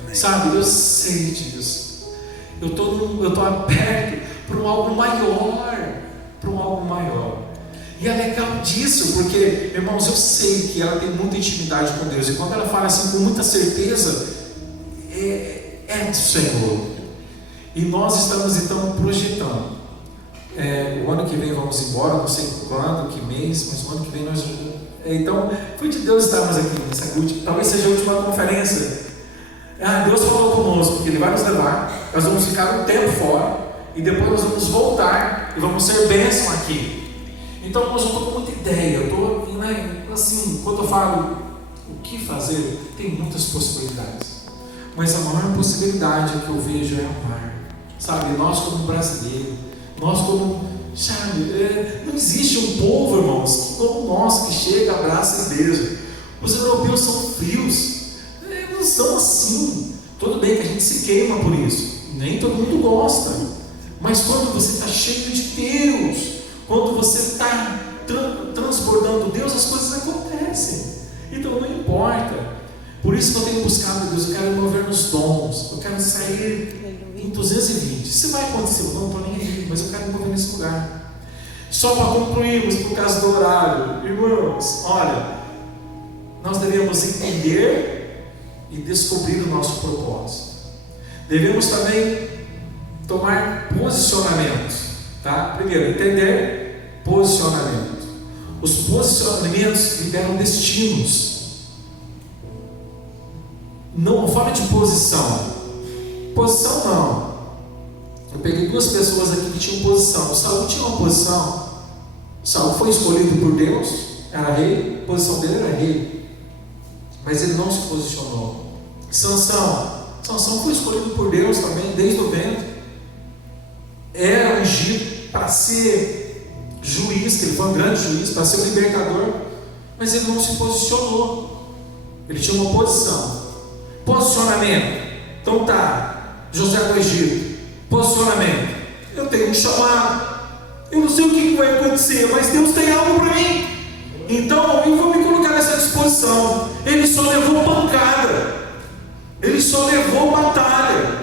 Amém. Sabe? Eu sei disso. Eu estou aberto para um algo maior. Para um algo maior. E é legal disso, porque, irmãos, eu sei que ela tem muita intimidade com Deus. E quando ela fala assim com muita certeza, é do Senhor. E nós estamos então projetando. O ano que vem vamos embora, não sei quando, que mês, mas o ano que vem nós. Então, foi de Deus estarmos aqui nessa última, talvez seja a última conferência. Deus falou conosco, porque Ele vai nos levar. Nós vamos ficar um tempo fora, e depois nós vamos voltar, e vamos ser bênção aqui. Então, eu estou com muita ideia. Eu estou, assim, quando eu falo o que fazer, tem muitas possibilidades. Mas a maior possibilidade que eu vejo é amar. Sabe, nós como brasileiros, nós como, sabe, não existe um povo, irmãos, como nós, que chega, abraça e beija. Os europeus são frios, não são assim. Tudo bem que a gente se queima por isso, nem todo mundo gosta. Mas quando você está cheio de Deus, quando você está transbordando Deus, as coisas acontecem. Então não importa. Por isso que eu tenho buscado Deus. Eu quero me mover nos dons. Eu quero sair em 220. Se vai acontecer, eu não estou nem aí, mas eu quero me mover nesse lugar. Só para concluirmos, por causa do horário, irmãos, olha, nós devemos entender e descobrir o nosso propósito. Devemos também tomar posicionamentos. Tá? Primeiro, entender posicionamento. Os posicionamentos liberam destinos. Não fala de posição. Posição não. Eu peguei duas pessoas aqui que tinham posição. O Saul tinha uma posição. O Saul foi escolhido por Deus, era rei, a posição dele era rei. Mas ele não se posicionou. Sansão foi escolhido por Deus também, desde o ventre. Era ungido para ser juiz, que ele foi um grande juiz, para ser um libertador, mas ele não se posicionou. Ele tinha uma posição. Posicionamento. Então tá, José do Egito, posicionamento. Eu tenho um chamado, eu não sei o que vai acontecer, mas Deus tem algo para mim. Então eu vou me colocar nessa disposição. Ele só levou pancada, ele só levou batalha.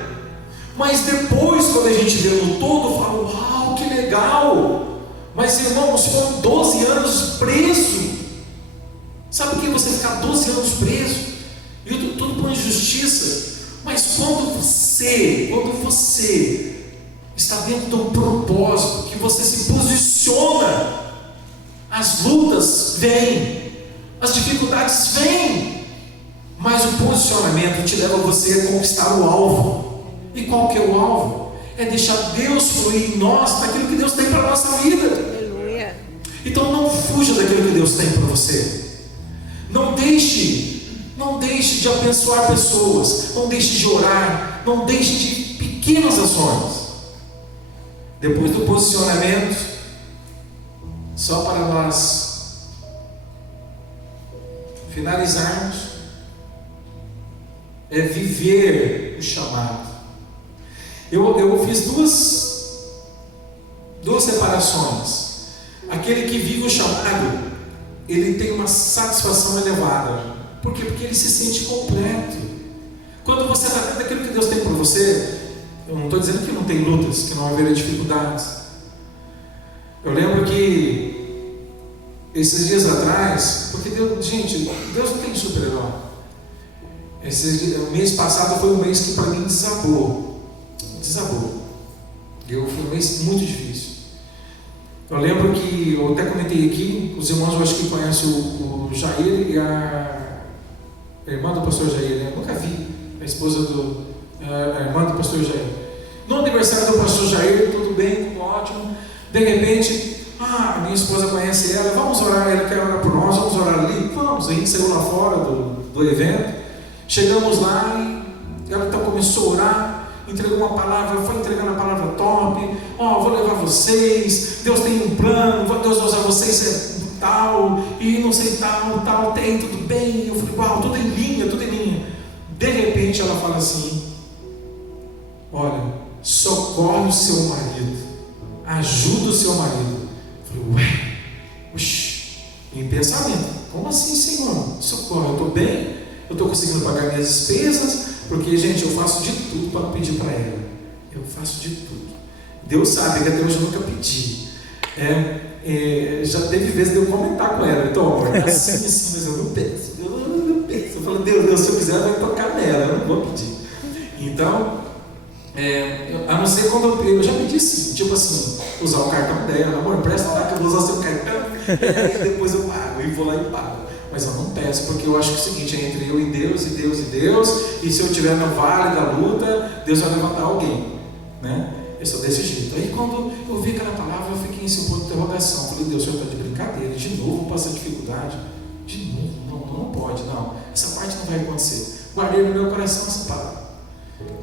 Mas depois, quando a gente vê no todo, fala: uau, que legal! Mas irmãos, foram 12 anos preso. Sabe o que é você ficar 12 anos preso? E tudo por injustiça. Mas quando você está dentro de um propósito, que você se posiciona, as lutas vêm, as dificuldades vêm, mas o posicionamento te leva você a conquistar o alvo. E qual que é o alvo? É deixar Deus fluir em nós naquilo que Deus tem para a nossa vida. Aleluia. Então não fuja daquilo que Deus tem para você. Não deixe de abençoar pessoas. Não deixe de orar. Não deixe de pequenas ações. Depois do posicionamento, só para nós finalizarmos, é viver o chamado. Eu fiz duas separações. Aquele que vive o chamado, ele tem uma satisfação elevada. Por quê? Porque ele se sente completo. Quando você está dentro daquilo que Deus tem por você, eu não estou dizendo que não tem lutas, que não haverá dificuldades. Eu lembro que esses dias atrás, porque Deus não tem super-herói. O mês passado foi um mês que para mim desabou. Foi um mês muito difícil. Eu lembro que, eu até comentei aqui, os irmãos eu acho que conhecem o Jair e a irmã do pastor Jair, né? Eu nunca vi a esposa a irmã do pastor Jair. No aniversário do pastor Jair, tudo bem, tudo ótimo. De repente, a minha esposa conhece ela, vamos orar, ela quer orar por nós, vamos orar ali, vamos. A gente saiu lá fora do evento, chegamos lá e ela então começou a orar. Entregou uma palavra, foi entregando a palavra top. Vou levar vocês, Deus tem um plano, Deus vai usar vocês tal, e não sei tal, tem, tudo bem. Eu falei, uau, tudo em linha. De repente ela fala assim: olha, socorre o seu marido, ajuda o seu marido. Eu falei, em pensamento, como assim, Senhor? Socorre, eu estou bem, eu estou conseguindo pagar minhas despesas. Porque, gente, eu faço de tudo para pedir para ela. Eu faço de tudo. Deus sabe que até hoje eu nunca pedi. Já teve vezes de eu comentar com ela. Então, amor, assim, mas eu não penso. Eu falo, Deus, se eu quiser, vai tocar nela. Eu não vou pedir. Então, a não ser quando eu já pedi assim, tipo assim, usar o cartão dela. Amor, presta lá que eu vou usar seu cartão. E aí depois eu pago. E vou lá e pago. Mas eu não peço, porque eu acho que é o seguinte, é entre eu e Deus, e se eu estiver no vale da luta, Deus vai levantar alguém, né? Eu sou desse jeito. Aí quando eu vi aquela palavra, eu fiquei em esse ponto de interrogação. Falei, Deus, o Senhor está de brincadeira, de novo vou passar dificuldade? De novo? Não pode, não. Essa parte não vai acontecer. Guardei no meu coração essa palavra.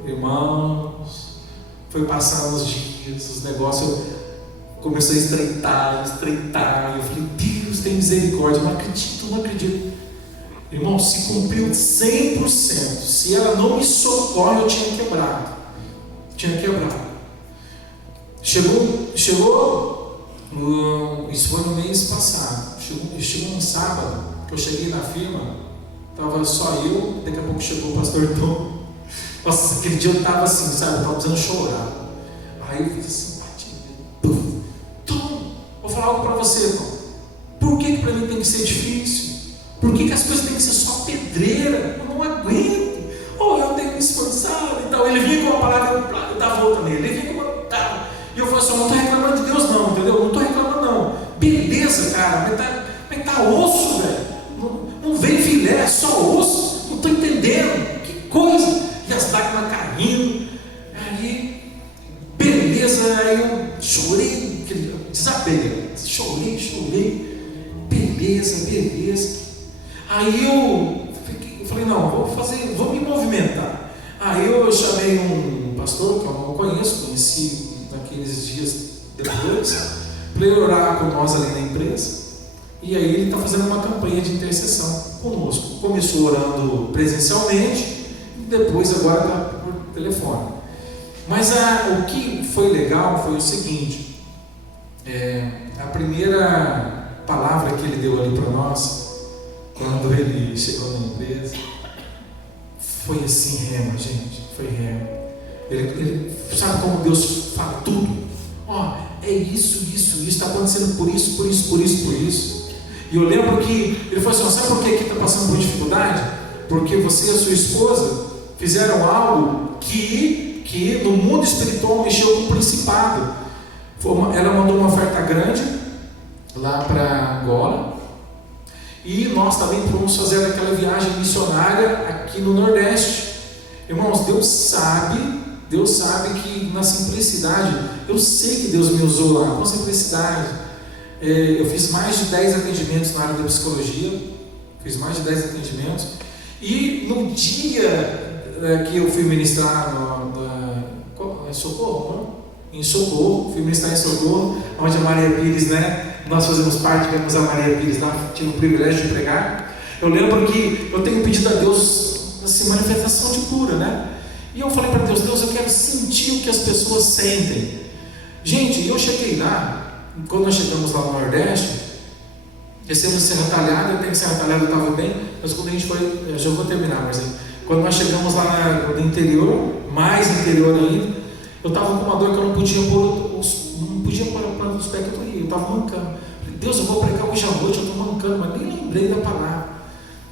Irmãos, foi passando os dias, os negócios começou a estreitar, e eu falei, Deus tem misericórdia, não acredito. Irmão, se cumpriu 100%, se ela não me socorre, eu tinha quebrado. Chegou, isso foi no mês passado, chegou um sábado, que eu cheguei na firma, estava só eu, daqui a pouco chegou o pastor Tom. Nossa, aquele dia eu estava assim, sabe, eu estava precisando chorar. Aí eu fiz assim, vou falar algo para você, irmão. Por que para mim tem que ser difícil? Por que as coisas têm que ser só pedreira? Eu não aguento. Eu tenho que me esforçar e tal. Ele vinha com uma palavra, eu dava outra nele. Ele vinha com uma tal. E eu falei assim, não estou reclamando de Deus não, entendeu? Não estou reclamando não. Beleza, cara, mas tá osso, velho. Não vem filé, é só osso. Não estou entendendo. Que coisa. E as lágrimas caindo. Aí, beleza, aí eu chorei. Desabei, chorei, beleza. Aí eu falei, não, vou me movimentar. Aí eu chamei um pastor que eu não conheci naqueles dias depois, para ele orar com nós ali na empresa. E aí ele está fazendo uma campanha de intercessão conosco. Começou orando presencialmente, e depois agora está por telefone. Mas o que foi legal foi o seguinte. A primeira palavra que ele deu ali para nós, quando ele chegou na empresa, foi assim, rema, gente, foi rema. Ele sabe como Deus fala tudo? É isso, está acontecendo por isso. E eu lembro que ele falou assim, sabe por que aqui está passando por dificuldade? Porque você e a sua esposa fizeram algo que no mundo espiritual mexeu com o principado. Ela mandou uma oferta grande lá para Angola, e nós também fomos fazer aquela viagem missionária aqui no Nordeste. Irmãos, Deus sabe que na simplicidade, eu sei que Deus me usou lá, com simplicidade. Eu fiz mais de 10 atendimentos na área da psicologia, e no dia que eu fui ministrar em Socorro, fui ministrar em Socorro, onde a Maria Pires, nós fazemos parte, vemos a Maria Pires lá, tive o privilégio de pregar. Eu lembro que eu tenho pedido a Deus assim, manifestação de cura, e eu falei para Deus, eu quero sentir o que as pessoas sentem. Gente, eu cheguei lá, quando nós chegamos lá no Nordeste, descemos Serra Talhada, até que Serra Talhada estava bem, mas quando a gente foi, eu já vou terminar, mas quando nós chegamos lá no interior, mais interior ainda, eu estava com uma dor que eu não podia pôr a planta dos pés que eu estava mancando. Falei, Deus, eu vou pregar hoje à noite, eu estou mancando, mas nem lembrei da palavra.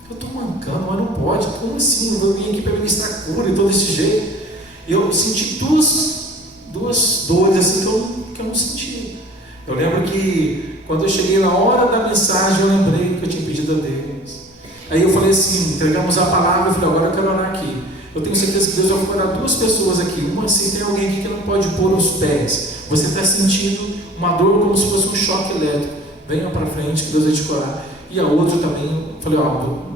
Eu estou mancando, mas não pode, como assim? Eu vou vir aqui para ministrar cura e todo desse jeito. E eu senti duas dores assim que eu não sentia. Eu lembro que quando eu cheguei na hora da mensagem, eu lembrei que eu tinha pedido a Deus. Aí eu falei assim, entregamos a palavra, eu falei, agora eu quero orar aqui. Eu tenho certeza que Deus vai cuidar duas pessoas aqui. Uma, se tem alguém aqui que não pode pôr os pés, você está sentindo uma dor como se fosse um choque elétrico, venha para frente que Deus vai te curar. E a outra também, falei,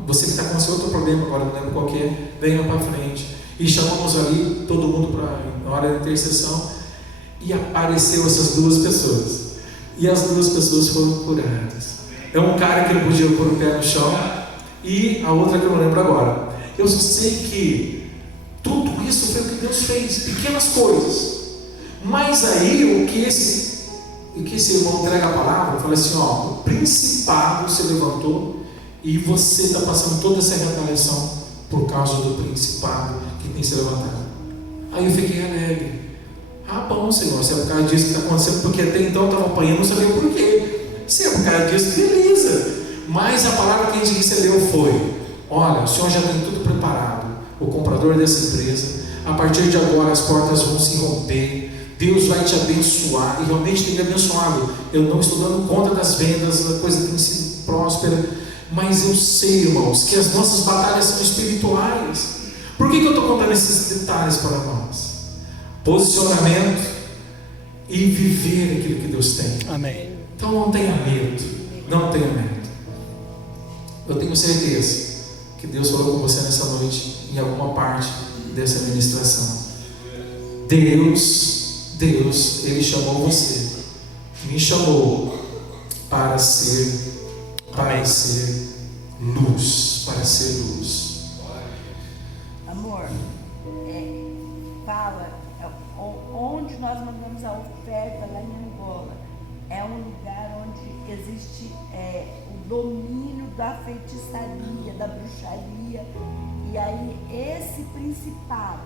você que está com seu outro problema, agora não lembro qual que é, venha para frente. E chamamos ali todo mundo na hora da intercessão, e apareceu essas duas pessoas. E as duas pessoas foram curadas. É um cara que não podia pôr o pé no chão, e a outra que eu não lembro agora. Eu só sei que tudo isso foi o que Deus fez, pequenas coisas. Mas aí o que esse irmão entrega a palavra, fala assim, o principado se levantou e você está passando toda essa retaliação por causa do principado que tem se levantado. Aí eu fiquei alegre. Bom, Senhor, se é por causa disso que está acontecendo, porque até então eu estava apanhando, não sabia por quê. Se é por causa disso, beleza. Mas a palavra que a gente recebeu foi: olha, o Senhor já tem tudo preparado, o comprador dessa empresa, a partir de agora as portas vão se romper, Deus vai te abençoar, e realmente tem me abençoado. Eu não estou dando conta das vendas, a coisa tem sido próspera, mas eu sei, irmãos, que as nossas batalhas são espirituais. Por que eu estou contando esses detalhes para nós? Posicionamento e viver aquilo que Deus tem. Amém. Então não tenha medo, não tenha medo. Eu tenho certeza que Deus falou com você nessa noite, em alguma parte dessa ministração. Deus, Ele chamou você, me chamou para ser luz, para ser luz. Amor, fala, onde nós mandamos a oferta lá em Angola, é um lugar onde existe o domínio da feitiçaria, da bruxaria, e aí esse principado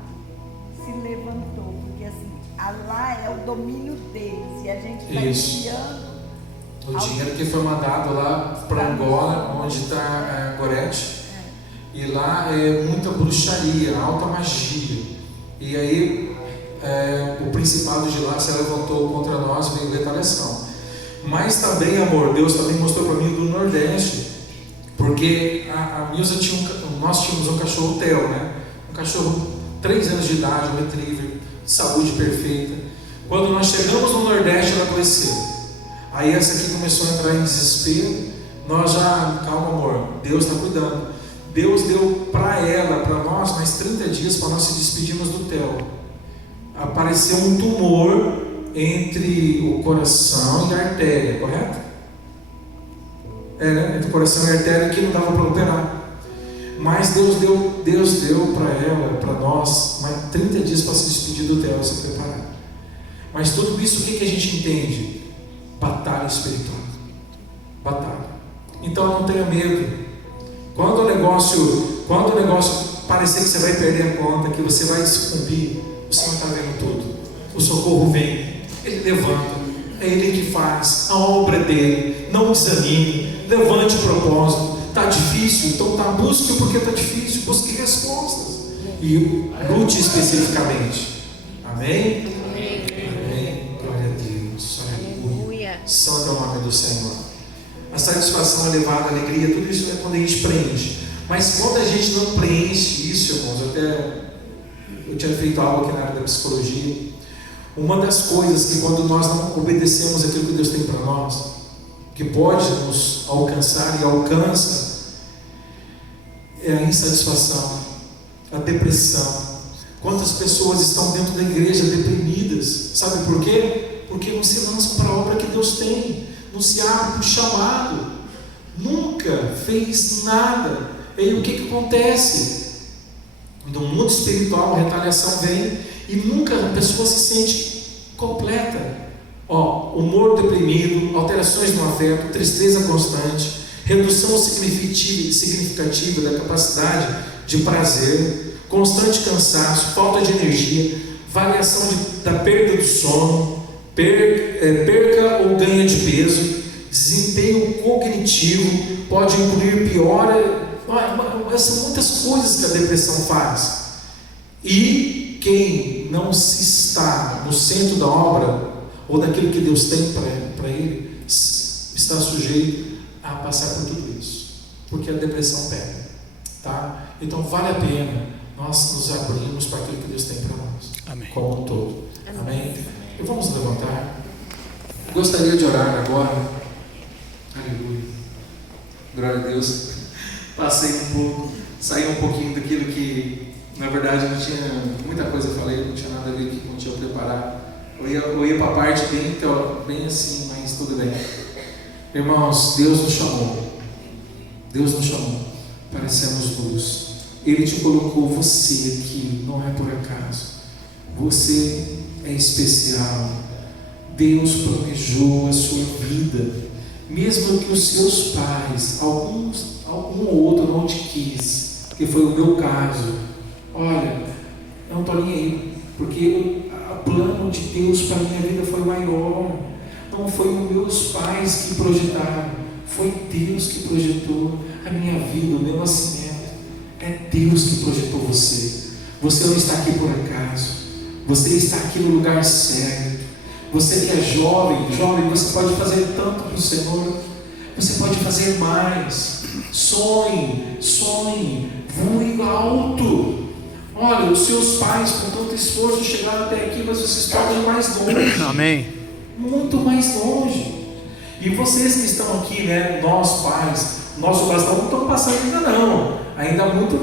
se levantou, porque assim, lá é o domínio deles, e a gente está enviando o dinheiro que foi mandado lá para Angola, onde está Gorete, e lá é muita bruxaria, alta magia, e aí o principado de lá se levantou contra nós, veio retaliação. Mas também, amor, Deus também mostrou para mim do Nordeste, porque a Milza nós tínhamos um cachorro Theo, né? Um cachorro 3 anos de idade, um retriever, saúde perfeita. Quando nós chegamos no Nordeste, ela adoeceu. Aí essa aqui começou a entrar em desespero. Nós já, calma, amor, Deus está cuidando. Deus deu para ela, para nós, mais 30 dias para nós se despedirmos do Theo. Apareceu um tumor entre o coração e a artéria, correto? Né? Entre o coração e a artéria, que não dava para operar. Mas Deus deu para ela, para nós, mais 30 dias para se despedir do Theo, se preparar. Mas tudo isso, o que a gente entende? Batalha espiritual. Batalha. Então não tenha medo. Quando o negócio parecer que você vai perder a conta, que você vai sucumbir, o Senhor está vendo tudo. O socorro vem. Ele levanta, é Ele que faz, a obra é dele. Não desanime, levante o propósito. Está difícil, então busque porque está difícil, busque respostas e lute especificamente. Amém? Amém. Glória a Deus. Aleluia. Santo é o nome do Senhor. A satisfação elevada, a alegria, tudo isso é quando a gente preenche. Mas quando a gente não preenche isso, irmãos, eu tinha feito algo aqui na área da psicologia. Uma das coisas que quando nós não obedecemos aquilo que Deus tem para nós, que pode nos alcançar e alcança, é a insatisfação, a depressão. Quantas pessoas estão dentro da igreja deprimidas? Sabe por quê? Porque não se lançam para a obra que Deus tem, não se abrem para o chamado, nunca fez nada. E aí o que acontece? No mundo espiritual a retaliação vem e nunca a pessoa se sente completa. Humor deprimido, alterações no afeto, tristeza constante, redução significativa da capacidade de prazer, constante cansaço, falta de energia, variação da perda do sono, perca ou ganha de peso, desempenho cognitivo, pode incluir piora. São muitas coisas que a depressão faz. E quem não se está no centro da obra, ou daquilo que Deus tem para ele, está sujeito a passar por tudo isso, porque a depressão pega, tá? Então vale a pena nós nos abrirmos para aquilo que Deus tem para nós. Amém. Como um todo. Amém? E vamos levantar. Gostaria de orar agora. Aleluia. Glória a Deus. Passei um pouco, saí um pouquinho daquilo que, na verdade, não tinha muita coisa que eu falei, não tinha nada a ver com o que eu tinha preparado. Eu ia para a parte bem assim, mas tudo bem. Irmãos, Deus nos chamou. Deus nos chamou para sermos luz. Ele te colocou você aqui, não é por acaso. Você é especial. Deus planejou a sua vida, mesmo que os seus pais, algum ou outro não te quis, que foi o meu caso. Olha, eu não estou nem aí, porque o plano de Deus para a minha vida foi maior. Não foi os meus pais que projetaram, foi Deus que projetou a minha vida, o meu nascimento. É Deus que projetou você. Você não está aqui por acaso. Você está aqui no lugar certo. Você que é jovem, você pode fazer tanto para o Senhor. Você pode fazer mais. Sonhe, voe alto. Olha, os seus pais com tanto esforço chegaram até aqui, mas vocês podem ir mais longe. Amém. Muito mais longe. E vocês que estão aqui, né, nós pais, nosso bastão não estão passando ainda não. Ainda há muito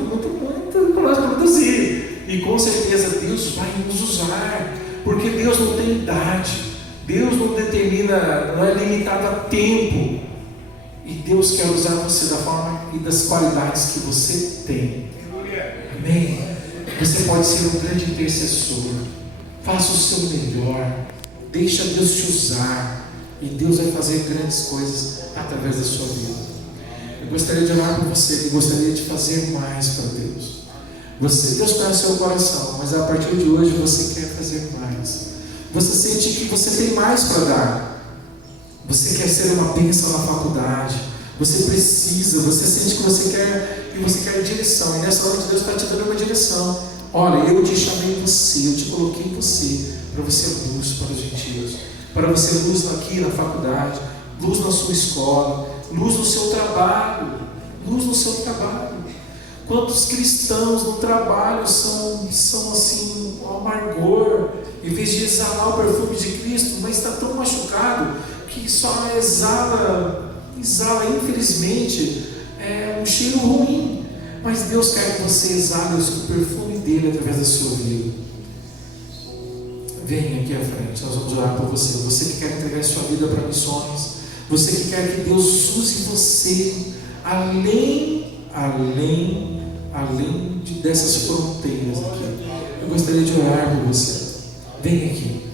para nós produzir. E com certeza Deus vai nos usar, porque Deus não tem idade, Deus não determina, não é limitado a tempo. E Deus quer usar você da forma e das qualidades que você tem. Amém? Você pode ser um grande intercessor. Faça o seu melhor. Deixa Deus te usar. E Deus vai fazer grandes coisas através da sua vida. Eu gostaria de orar por você. Eu gostaria de fazer mais para Deus. Deus conhece o seu coração, mas a partir de hoje você quer fazer mais. Você sente que você tem mais para dar. Você quer ser uma bênção na faculdade. Você precisa, você sente que você quer direção. E nessa noite Deus está te dando uma direção. Olha, eu te chamei você, eu te coloquei em você, para você ser luz para os gentios, para você ser luz aqui na faculdade, luz na sua escola, luz no seu trabalho, luz no seu trabalho. Quantos cristãos no trabalho são assim, um amargor, em vez de exalar o perfume de Cristo, mas está tão machucado que só exala infelizmente um cheiro ruim. Mas Deus quer que você exale o perfume dele através da sua vida. Venha aqui à frente, nós vamos orar por você. Você que quer entregar sua vida para missões, você que quer que Deus use você além dessas fronteiras aqui. Eu gostaria de orar por você. Venha aqui.